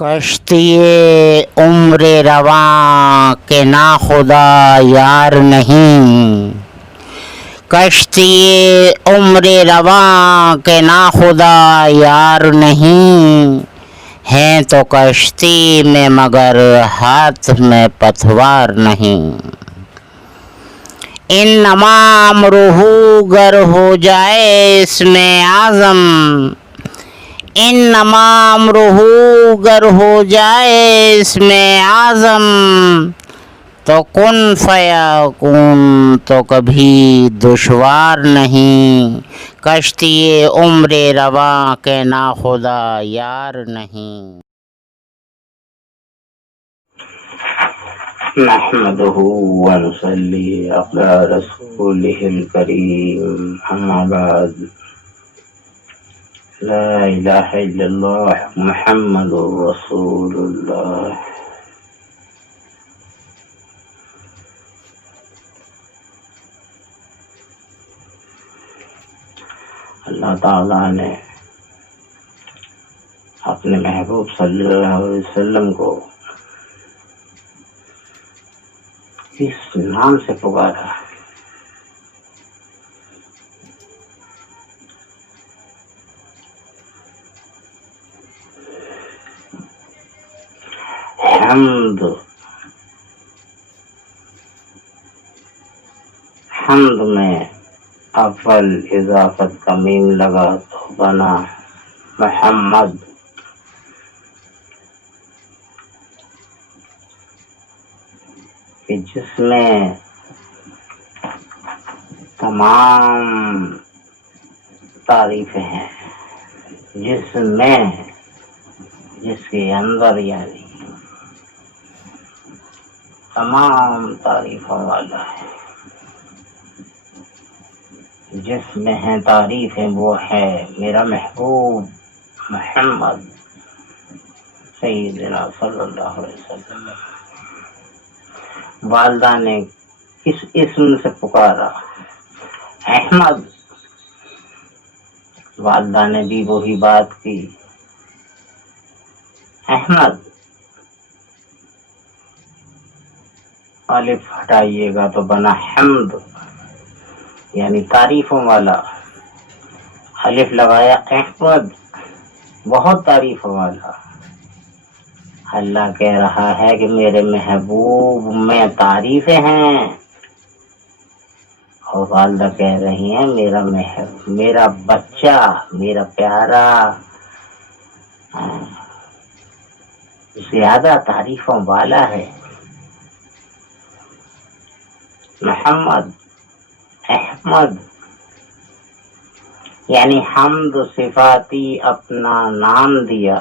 کشتی عمر رواں کے نا خدا یار نہیں، کشتی عمر رواں کے نا خدا یار نہیں، ہیں تو کشتی میں مگر ہاتھ میں پتوار نہیں۔ انما امرہ گر ہو جائے اس میں عزم، انما امرہ گر ہو جائے اس میں عزم، تو کن فیکون تو کبھی دشوار نہیں، کشتی عمر رواں کے نا خدا یار نہیں۔ نحمده ونصلي على رسوله الكريم، أما بعد، لا إله إلا الله محمد رسول الله۔ اللہ تعالیٰ نے اپنے محبوب صلی اللہ علیہ وسلم کو اس نام سے پکارا، حمد۔ حمد میں اول اضافت کا میم لگا تو بنا محمد۔ کہ جس میں تمام تعریفیں ہیں، جس میں، جس کے اندر یعنی تمام تعریفوں والا ہے، جس میں ہیں تعریفیں، وہ ہے میرا محبوب محمد سیدنا صلی اللہ علیہ وسلم۔ والدہ نے کس اسم سے پکارا؟ احمد۔ والدہ نے بھی وہی بات کی، احمد۔ الف ہٹائیے گا تو بنا حمد، یعنی تعریفوں والا۔ الف لگایا احمد، بہت تعریفوں والا۔ اللہ کہہ رہا ہے کہ میرے محبوب میں تعریفیں ہیں، اور والدہ کہہ رہی ہیں میرا بچہ، میرا پیارا زیادہ تعریفوں والا ہے۔ محمد، احمد، یعنی حمد صفاتی اپنا نام دیا،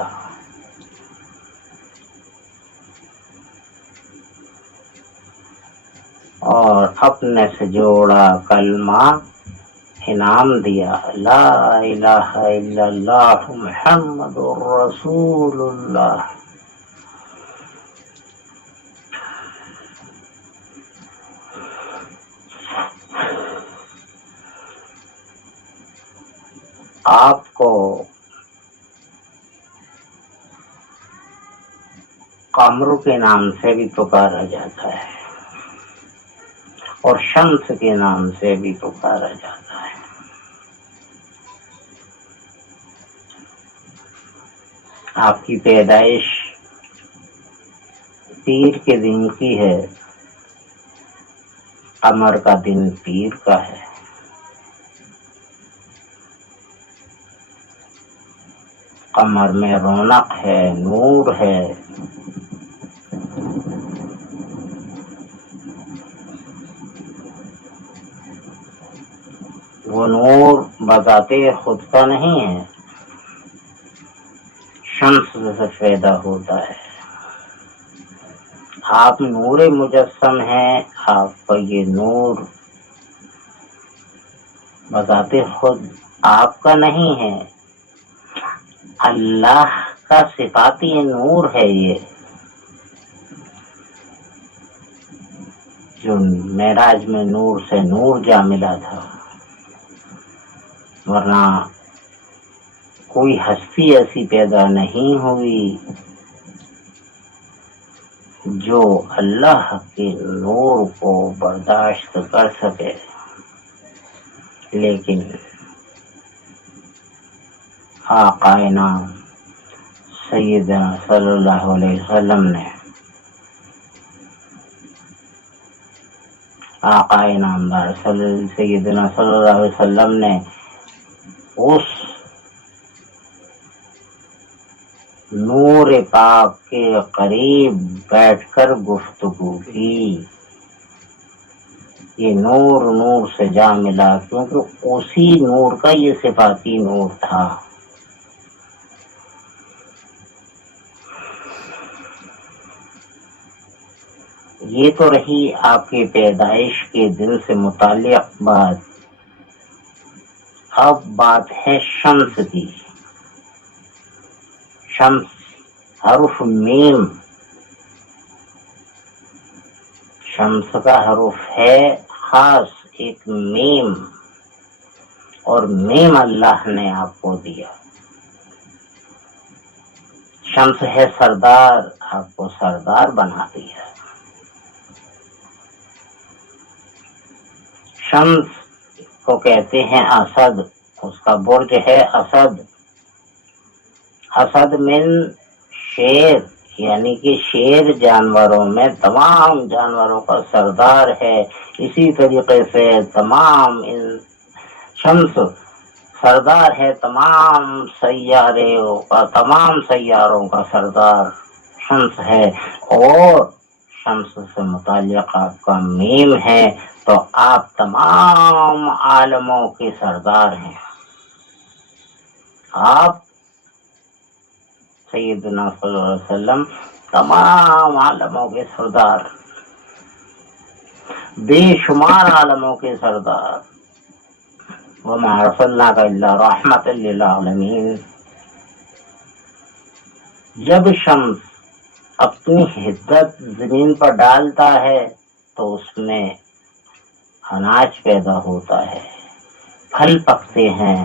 اور اپنے سے جوڑا کلمہ انعام دیا، لا الہ الا اللہ محمد رسول اللہ۔ آپ کو قمر کے نام سے بھی پکارا جاتا ہے، اور شمس کے نام سے بھی پکارا جاتا ہے۔ آپ کی پیدائش پیر کے دن کی ہے، قمر کا دن پیر کا ہے۔ قمر میں رونق ہے، نور ہے، وہ نور بذات خود کا نہیں ہے، شمس سے پیدا ہوتا ہے۔ آپ نور مجسم ہیں، آپ کا یہ نور بذات خود آپ کا نہیں ہے، اللہ کا صفاتی نور ہے یہ، جو معراج میں نور سے نور جا ملا تھا، ورنہ کوئی ہستی ایسی پیدا نہیں ہوئی جو اللہ کے نور کو برداشت کر سکے، لیکن آقا نام سیدنا صلی اللہ علیہ وسلم نے، آقا نامدار سیدنا صلی اللہ علیہ وسلم نے اس نور پاک کے قریب بیٹھ کر گفتگو کی۔ یہ نور نور سے جا ملا، کیونکہ اسی نور کا یہ صفاتی نور تھا۔ یہ تو رہی آپ کی پیدائش کے دن سے متعلق بات۔ اب بات ہے شمس کی۔ شمس حرف میم، شمس کا حرف ہے خاص ایک میم، اور میم اللہ نے آپ کو دیا۔ شمس ہے سردار، آپ کو سردار بنا دیا۔ شمس کو کہتے ہیں اسد، اس کا برج ہے اسد۔ اسد من شیر، یعنی کہ شیر جانوروں میں تمام جانوروں کا سردار ہے۔ اسی طریقے سے تمام شمس سردار ہے تمام سیاروں کا، تمام سیاروں کا سردار شمس ہے، اور شمس سے متعلق آپ کا میم ہے، تو آپ تمام عالموں کے سردار ہیں۔ آپ سیدنا صلی اللہ علیہ وسلم تمام عالموں کے سردار، بے شمار عالموں کے سردار۔ وَمَا أَرْسَلْنَاكَ إِلَّا رَحْمَةً لِّلْعَالَمِينَ۔ جب شمس اپنی حدت زمین پر ڈالتا ہے تو اس میں اناج پیدا ہوتا ہے، پھل پکتے ہیں،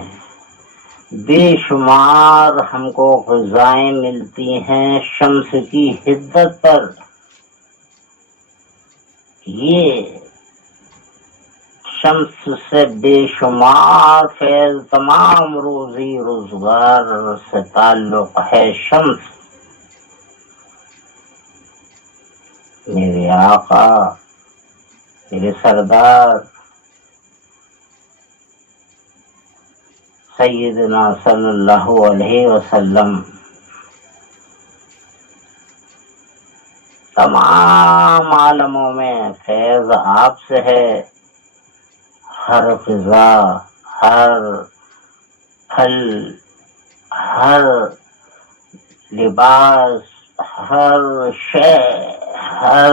بے شمار ہم کو غذائیں ملتی ہیں شمس کی حدت پر۔ یہ شمس سے بے شمار فیض، تمام روزی روزگار سے تعلق ہے شمس۔ میرے آقا، میرے سردار سیدنا صلی اللہ علیہ وسلم تمام عالموں میں فیض آپ سے ہے۔ ہر غذا، ہر پھل، ہر لباس، ہر شے، ہر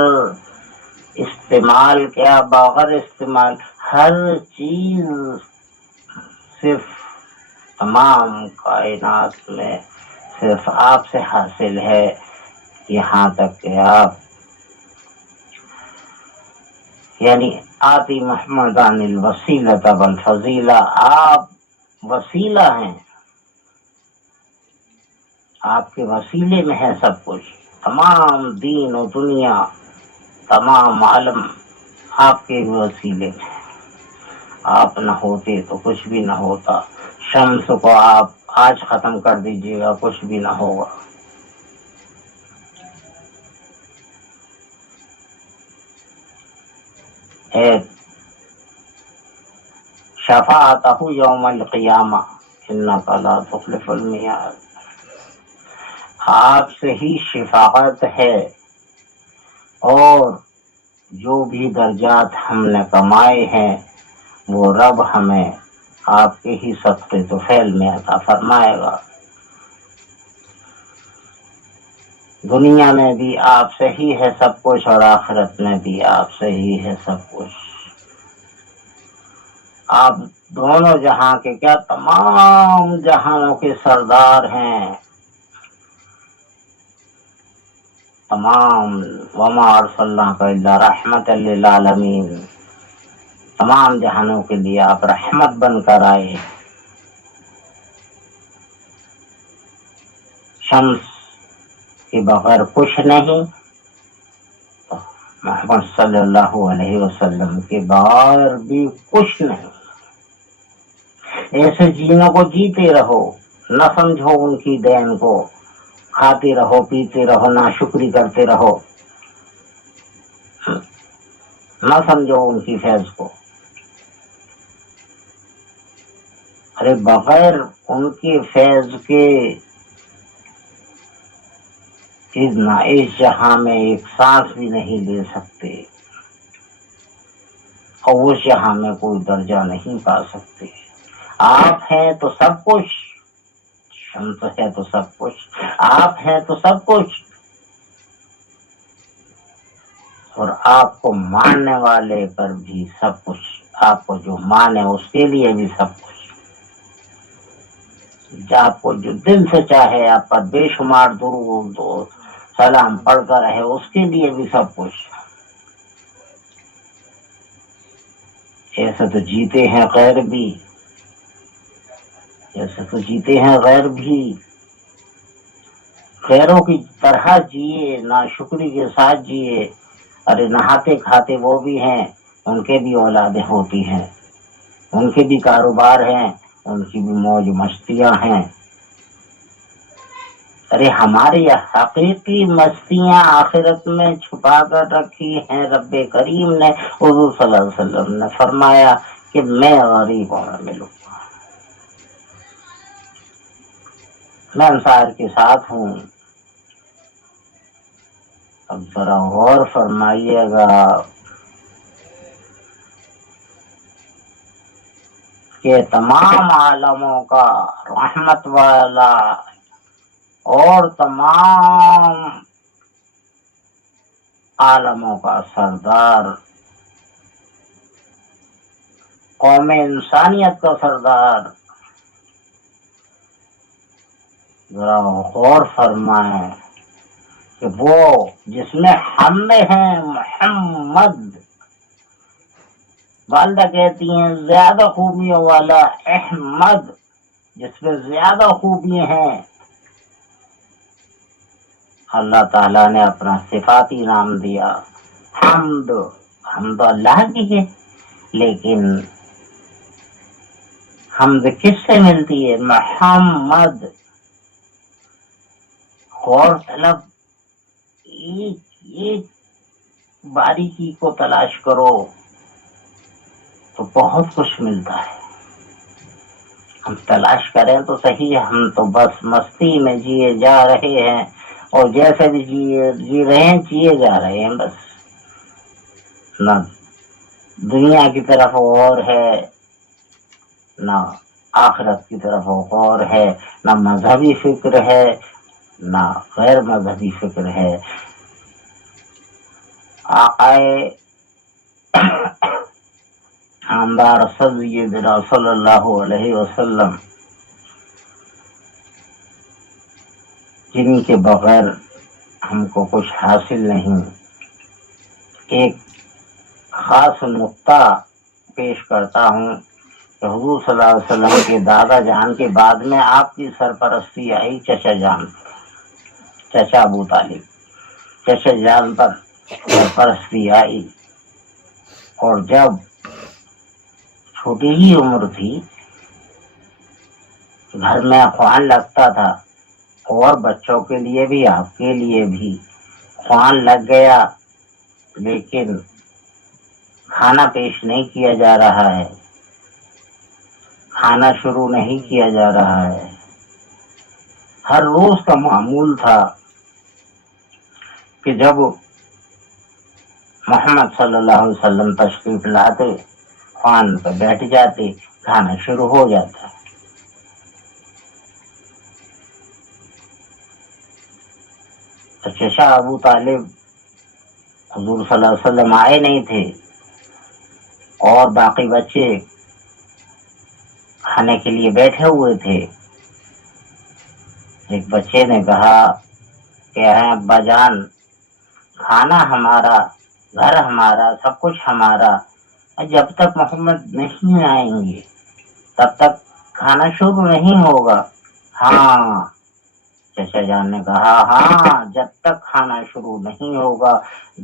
استعمال کیا بغیر استعمال، ہر چیز صرف تمام کائنات میں صرف آپ سے حاصل ہے، یہاں تک کہ آپ یعنی آتی محمدان الوسیلۃ والفضیلہ، آپ وسیلہ ہیں، آپ کے وسیلے میں ہے سب کچھ، تمام دین و دنیا، تمام عالم آپ کے وسیلے میں۔ آپ نہ ہوتے تو کچھ بھی نہ ہوتا۔ شمس کو آپ آج ختم کر دیجیے گا، کچھ بھی نہ ہوگا۔ شفاعتہ یوم القیامہ انک لا تخلف المیعاد، آپ سے ہی شفاعت ہے، اور جو بھی درجات ہم نے کمائے ہیں وہ رب ہمیں آپ کے ہی صدقے تو فعل میں عطا فرمائے گا۔ دنیا میں بھی آپ سے ہی ہے سب کچھ، اور آخرت میں بھی آپ سے ہی ہے سب کچھ۔ آپ دونوں جہاں کے کیا تمام جہانوں کے سردار ہیں، تمام۔ وما ارسلناک الا رحمۃ للعالمین، تمام جہانوں کے لیے آپ رحمت بن کر آئے۔ شمس کے بغیر کچھ نہیں، محمد صلی اللہ علیہ وسلم کے بغیر بھی کچھ نہیں. ایسے جینوں کو جیتے رہو، نہ سمجھو ان کی دین کو، کھاتے رہو پیتے رہو ناشکری کرتے رہو، نہ سمجھو ان کی فیض کو. ارے بغیر ان کے فیض کے اس جہاں میں ایک سانس بھی نہیں لے سکتے، اور اس جہاں میں کوئی درجہ نہیں پا سکتے. آپ ہیں تو سب کچھ، شمس ہے تو سب کچھ، آپ ہیں تو سب کچھ، اور آپ کو ماننے والے پر بھی سب کچھ. آپ کو جو مانے اس کے لیے بھی سب کچھ. آپ کو جو دل سے چاہے آپ پر بے شمار درود و سلام پڑھتا رہے اس کے لیے بھی سب کچھ. ایسے تو جیتے ہیں غیر بھی، ایسے تو جیتے ہیں غیر بھی. غیروں کی طرح جیے، ناشکری کے ساتھ جیے. ارے نہاتے کھاتے وہ بھی ہیں، ان کے بھی اولادیں ہوتی ہیں، ان کے بھی کاروبار ہیں، ان کی بھی موج مستیاں ہیں. ارے ہماری حقیقی مستیاں آخرت میں چھپا کر رکھی ہیں رب کریم نے. حضور صلی اللہ علیہ وسلم نے فرمایا کہ میں غریبوں میں ملوں گا، میں انصار کے ساتھ ہوں. اب ذرا غور فرمائیے گا کہ تمام عالموں کا رحمت والا اور تمام عالموں کا سردار، قوم انسانیت کا سردار، ذرا غور فرمائیں کہ وہ جس میں ہم میں ہیں محمد، والدہ کہتی ہیں زیادہ خوبیوں والا احمد، جس میں زیادہ خوبیاں ہیں. اللہ تعالیٰ نے اپنا صفاتی نام دیا حمد. حمد اللہ کی ہے، لیکن حمد کس سے ملتی ہے؟ محمد. غور طلب ایک باریکی کو تلاش کرو تو بہت کچھ ملتا ہے. ہم تلاش کریں تو صحیح، ہم تو بس مستی میں جیے جا رہے ہیں، اور جیسے بھی جی رہے ہیں جیے جا رہے ہیں. بس نہ دنیا کی طرف غور ہے، نہ آخرت کی طرف غور ہے، نہ مذہبی فکر ہے، نہ غیر مذہبی فکر ہے. آقائے نامدار سیدنا صلی اللہ علیہ وسلم، جن کے بغیر ہم کو کچھ حاصل نہیں. ایک خاص نقطہ پیش کرتا ہوں کہ حضور صلی اللہ علیہ وسلم کے دادا جان کے بعد میں آپ کی سرپرستی آئی چچا جان، چچا ابو طالب، چچا جان پر سرپرستی آئی. اور جب چھوٹی ہی عمر تھی، گھر میں خوان لگتا تھا، اور بچوں کے لیے بھی آپ کے لیے بھی خوان لگ گیا، لیکن کھانا پیش نہیں کیا جا رہا ہے، کھانا شروع نہیں کیا جا رہا ہے. ہر روز کا معمول تھا کہ جب محمد صلی اللہ علیہ وسلم تشریف لاتے، خوان پہ بیٹھ جاتے، کھانا شروع ہو جاتا. تو چچا ابو طالب حضور صلی اللہ علیہ وسلم آئے نہیں تھے، اور باقی بچے کھانے کے لیے بیٹھے ہوئے تھے. ایک بچے نے کہا کہ ابا جان، کھانا ہمارا، گھر ہمارا، سب کچھ ہمارا، جب تک محمد نہیں آئیں گے تب تک کھانا شروع نہیں ہوگا. ہاں، چچا جان نے کہا ہاں جب تک کھانا شروع نہیں ہوگا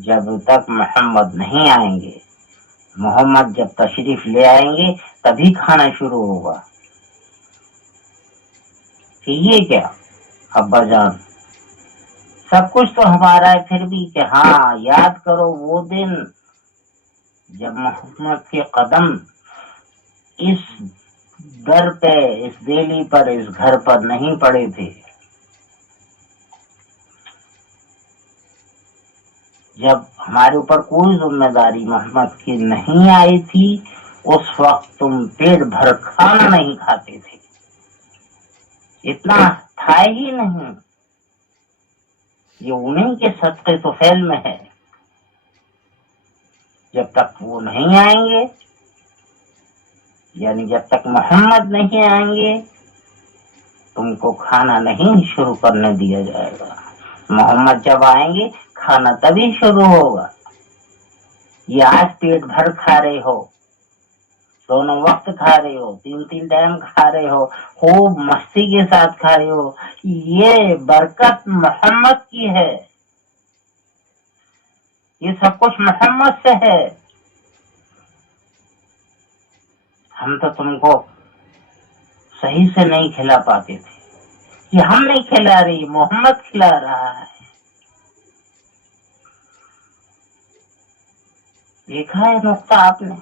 جب تک محمد نہیں آئیں گے، محمد جب تشریف لے آئیں گے تبھی کھانا شروع ہوگا۔ کہ یہ کیا ابا جان، سب کچھ تو ہمارا ہے پھر بھی کہ ہاں یاد کرو وہ دن جب محمد کے قدم اس در پہ، اس دیلی پر، اس گھر پر نہیں پڑے تھے، جب ہمارے اوپر کوئی ذمہ داری محمد کی نہیں آئی تھی، اس وقت تم پیٹ بھر کھانا نہیں کھاتے تھے، اتنا تھا ہی نہیں۔ یہ انہیں کے صدقے تو فعل میں ہے، جب تک وہ نہیں آئیں گے، یعنی جب تک محمد نہیں آئیں گے تم کو کھانا نہیں شروع کرنے دیا جائے گا۔ محمد جب آئیں گے کھانا تبھی شروع ہوگا۔ یہ آج پیٹ بھر کھا رہے ہو، دونوں وقت کھا رہے ہو، 3 ٹائم کھا رہے ہو، خوب مستی کے ساتھ کھا رہے ہو، یہ برکت محمد کی ہے، یہ سب کچھ محمد سے ہے۔ ہم تو تم کو صحیح سے نہیں کھلا پاتے تھے، یہ ہم نہیں کھلا رہی، محمد کھلا رہا ہے۔ دیکھا ہے نقطہ آپ نے؟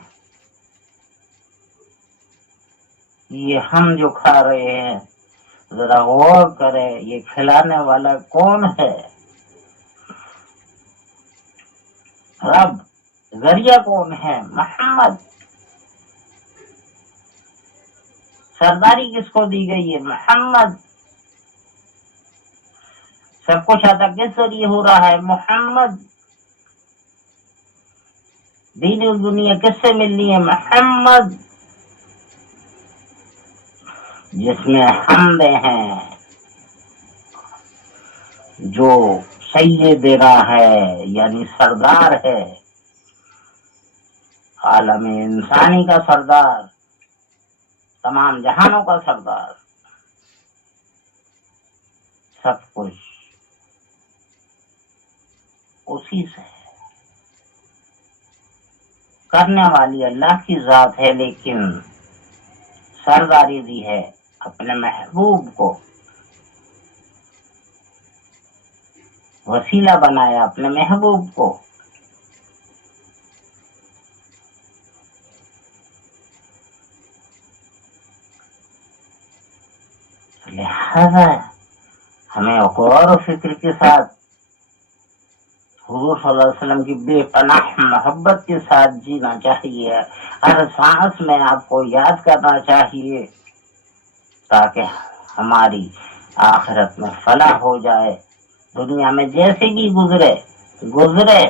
یہ ہم جو کھا رہے ہیں ذرا غور کرے، یہ کھلانے والا کون ہے؟ رب۔ ذریعہ کون ہے؟ محمد۔ سرداری کس کو دی گئی ہے؟ محمد۔ سب کچھ ادا کس ذریعے ہو رہا ہے؟ محمد۔ دین و دنیا کس سے ملنی ہے؟ محمد۔ جس میں حمد ہیں، جو سید راہ ہے یعنی سردار ہے، عالم انسانی کا سردار، تمام جہانوں کا سردار، سب کچھ اسی سے ہے۔ کرنے والی اللہ کی ذات ہے، لیکن سرداری دی ہے اپنے محبوب کو، وسیلہ بنایا اپنے محبوب کو۔ لہذا ہمیں غور و فکر کے ساتھ حضور صلی اللہ علیہ وسلم کی بے پناہ محبت کے ساتھ جینا چاہیے، ہر سانس میں آپ کو یاد کرنا چاہیے، تاکہ ہماری آخرت میں فلاح ہو جائے۔ دنیا میں جیسے بھی گزرے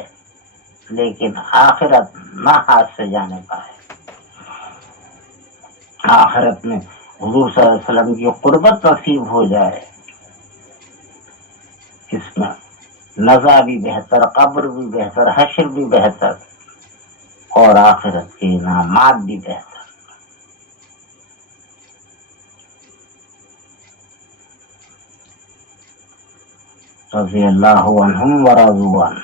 لیکن آخرت نہ ہاتھ سے جانے پائے، آخرت میں حضور صلی اللہ علیہ وسلم کی قربت نصیب ہو جائے، اس میں نزا بھی بہتر، قبر بھی بہتر، حشر بھی بہتر، اور آخرت کے انعامات بھی بہتر۔ رضی اللہ عنہم ورضوا عنہ۔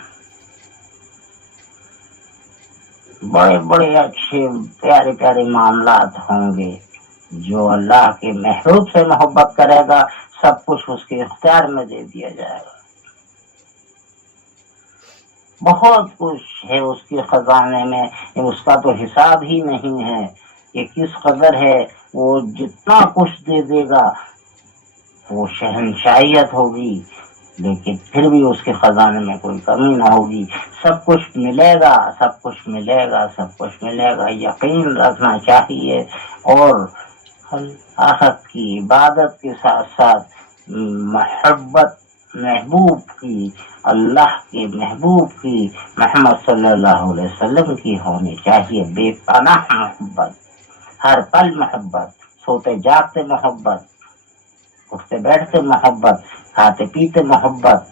بڑے بڑے اچھے پیارے پیارے معاملات ہوں گے، جو اللہ کے محبوب سے محبت کرے گا سب کچھ اس کے اختیار میں دے دیا جائے گا۔ بہت کچھ ہے اس کے خزانے میں، اس کا تو حساب ہی نہیں ہے کہ کس قدر ہے، وہ جتنا کچھ دے دے گا وہ شہنشاہیت ہوگی، لیکن پھر بھی اس کے خزانے میں کوئی کمی نہ ہوگی، سب کچھ ملے گا، سب کچھ ملے گا، سب کچھ ملے گا، یقین رکھنا چاہیے۔ اور آخرت کی عبادت کے ساتھ ساتھ محبت محبوب کی، اللہ کے محبوب کی، محمد صلی اللہ علیہ وسلم کی ہونی چاہیے، بے پناہ محبت، ہر پل محبت، سوتے جاگتے محبت، اٹھتے بیٹھتے محبت، کھاتے پیتے محبت۔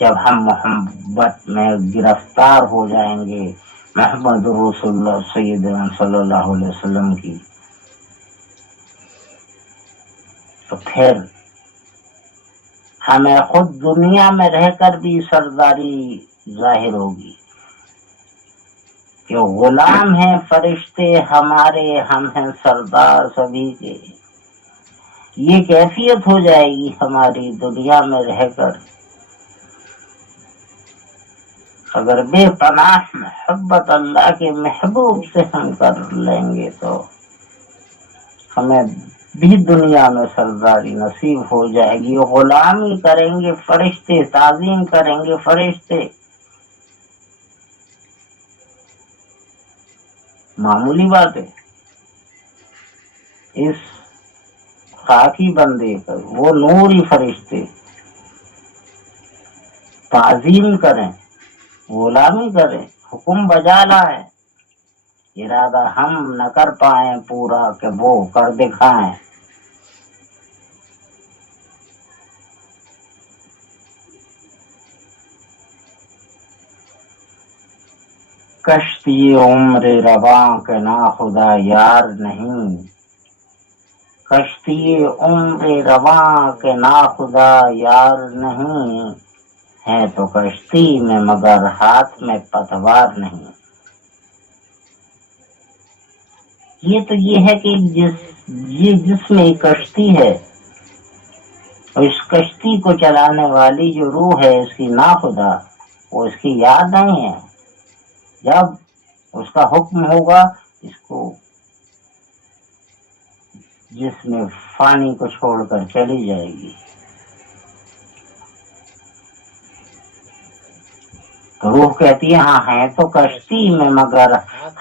جب ہم محبت میں گرفتار ہو جائیں گے محمد رسول اللہ سیدنا صلی اللہ علیہ وسلم کی، تو پھر ہمیں خود دنیا میں رہ کر بھی سرداری ظاہر ہوگی کہ غلام ہیں فرشتے ہمارے، ہم ہیں سردار سبھی کے. یہ کیفیت ہو جائے گی ہماری دنیا میں رہ کر. اگر بے پناہ محبت اللہ کے محبوب سے ہم کر لیں گے تو ہمیں بھی دنیا میں سرداری نصیب ہو جائے گی. غلامی کریں گے فرشتے، تعظیم کریں گے فرشتے. معمولی بات ہے. اس خاکی بندے کا وہ نوری فرشتے تعظیم کریں، غلامی کریں، حکم بجا لائیں. ارادہ ہم نہ کر پائیں پورا کہ وہ کر دکھائیں. کشتی عمر رواں کے ناخدا یار نہیں، کشتی عمر رواں کے ناخدا یار نہیں، ہے تو کشتی میں مگر ہاتھ میں پتوار نہیں. یہ تو یہ ہے کہ جس میں کشتی ہے اور اس کشتی کو چلانے والی جو روح ہے اس کی ناخدا، وہ اس کی یاد نہیں ہے. جب اس کا حکم ہوگا اس کو جس میں فانی کو چھوڑ کر چلی جائے گی. تو روح کہتی ہے ہاں ہے تو کشتی میں مگر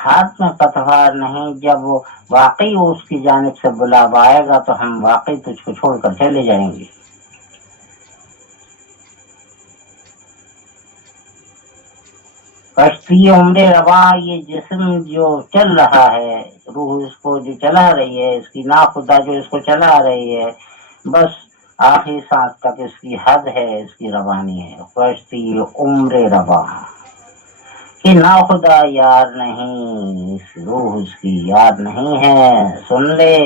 ہاتھ میں پتوار نہیں. جب وہ واقعی اس کی جانب سے بلاوا آئے گا تو ہم واقعی تجھ کو چھوڑ کر چلے جائیں گے. کشتی عمر رواں، یہ جسم جو چل رہا ہے، روح اس کو جو چلا رہی ہے، اس کی ناخدا جو اس کو چلا رہی ہے، بس آخری سانس تک اس کی حد ہے، اس کی روانی ہے. کشتی عمر رواں کہ ناخدا یار نہیں، اس روح اس کی یاد نہیں ہے. سن لے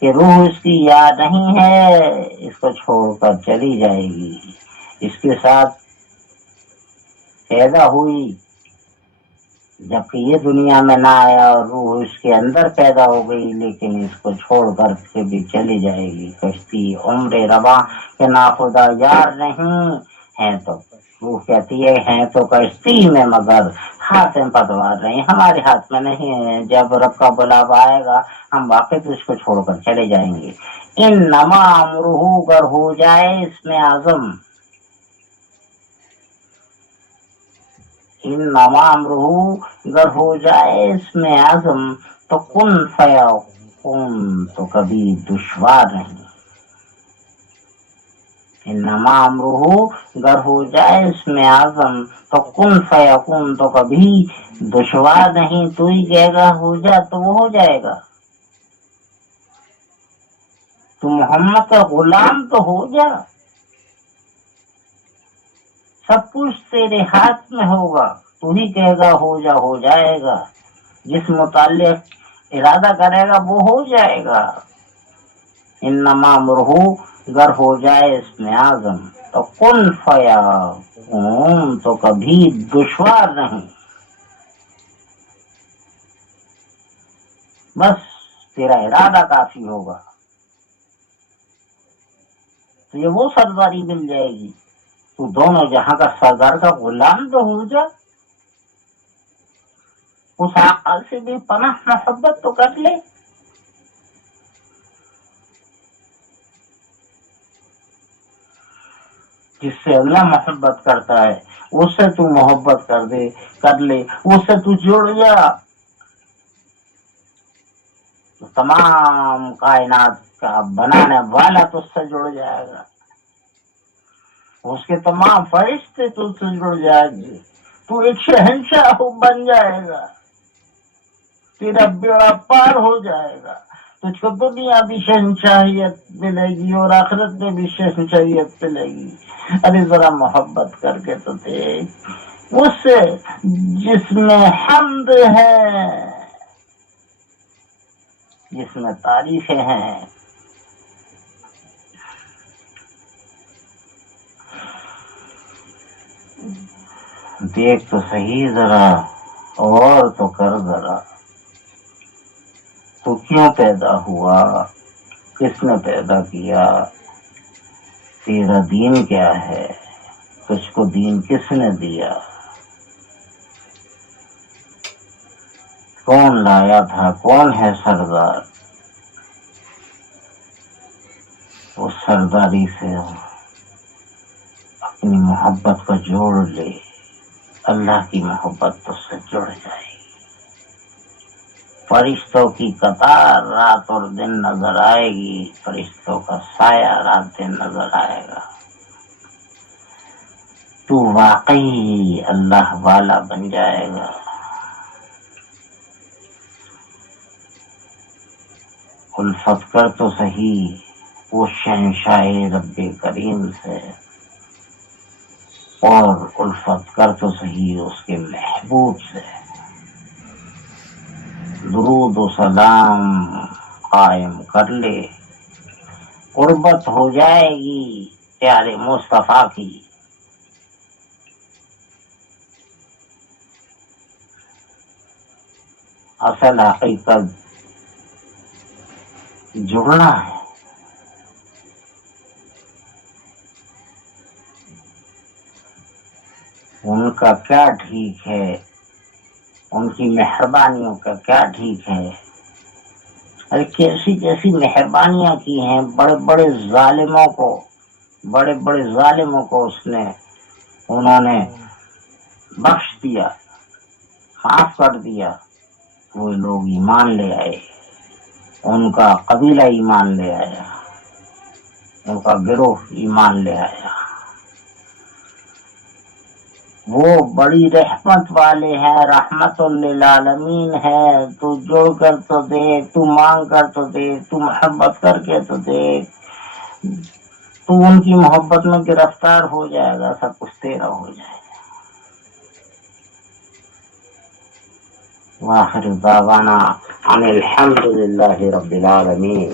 کہ روح اس کی یاد نہیں ہے، اس کو چھوڑ کر چلی جائے گی. اس کے ساتھ پیدا ہوئی جبکہ یہ دنیا میں نہ آیا اور روح اس کے اندر پیدا ہو گئی، لیکن اس کو چھوڑ کر کے بھی چلی جائے گی. کشتی عمر رواں کہ ناخدا یار نہیں، ہے تو روح کہتی ہے تو کشتی میں مگر ہاتھ میں پتوار نہیں، ہمارے ہاتھ میں نہیں ہے. جب رب کا بلاوا آئے گا ہم واقعی اس کو چھوڑ کر چلے جائیں گے. ان نما امرہ گر ہو جائے اس میں اعظم، ان نما امرہ گر ہو جائے اس میں اعظم، تو کن فیکون تو کبھی دشوار نہیں. انما امرہ گر ہو جائے اس میں اعظم، تو کن فیکون تو کبھی دشوار نہیں. تو ہی کہے گا ہو جا تو وہ ہو جائے گا. تو محمد کا غلام تو ہو جا، سب کچھ تیرے ہاتھ میں ہوگا. تو ہی کہے گا ہو جا ہو جائے گا. جس متعلق ارادہ کرے گا وہ ہو جائے گا. انما امرہ گر ہو جائے اس میں اعظم، تو کن فیکون تو کبھی دشوار نہیں. بس تیرا ارادہ کافی ہوگا تو یہ وہ سرداری مل جائے گی. تو دونوں جہاں کا سردار کا غلام تو ہو جا. اس آقا سے بھی پناہ محبت تو کر لے. جس سے اللہ محبت کرتا ہے اس سے تو محبت کر لے، اس سے تو جڑ جا. تو تمام کائنات کا بنانے والا تو اس سے جڑ جائے گا، اس کے تمام فرشتے تو سے جڑ جائیں گے. تو ایک شہنشاہ بن جائے گا، تیرا بیڑا پار ہو جائے گا. تجھ کو دنیا بھی شہنشاہیت ملے گی اور آخرت میں بھی شہنشاہیت ملے گی. ارے ذرا محبت کر کے تو دیکھ اس جس میں حمد ہے، جس میں تعریفیں ہیں. دیکھ تو صحیح ذرا، اور تو کر ذرا، تو کیوں پیدا ہوا، کس نے پیدا کیا، تیرا دین کیا ہے، تجھ کو دین کس نے دیا، کون لایا تھا، کون ہے سردار. اس سرداری سے اپنی محبت کو جوڑ لے، اللہ کی محبت تو سے جڑ جائے گی. فرشتوں کی قطار رات اور دن نظر آئے گی، فرشتوں کا سایہ رات دن نظر آئے گا. تو واقعی اللہ والا بن جائے گا. الفت کر تو صحیح وہ شہنشاہ رب کریم سے، اور الفت کر تو صحیح اس کے محبوب سے. درود و سلام قائم کر لے، قربت ہو جائے گی پیارے مصطفیٰ کی. اصل حقیقت جڑنا ہے. ان کا کیا ٹھیک ہے، ان کی مہربانیوں کا کیا ٹھیک ہے. ارے کیسی کیسی مہربانیاں کی ہیں، بڑے بڑے ظالموں کو انہوں نے بخش دیا، معاف کر دیا. وہ لوگ ایمان لے آئے، ان کا قبیلہ ایمان لے آیا، ان کا گروہ ایمان لے آیا. وہ بڑی رحمت والے ہیں، رحمت للعالمین ہے. تو جوڑ کر تو دیکھ، تو مانگ کر تو دیکھ، تو محبت کر کے تو دیکھ، تو ان کی محبت میں گرفتار ہو جائے گا، سب کچھ تیرا ہو جائے گا. وآخر دعوانا ان الحمد للہ رب العالمین.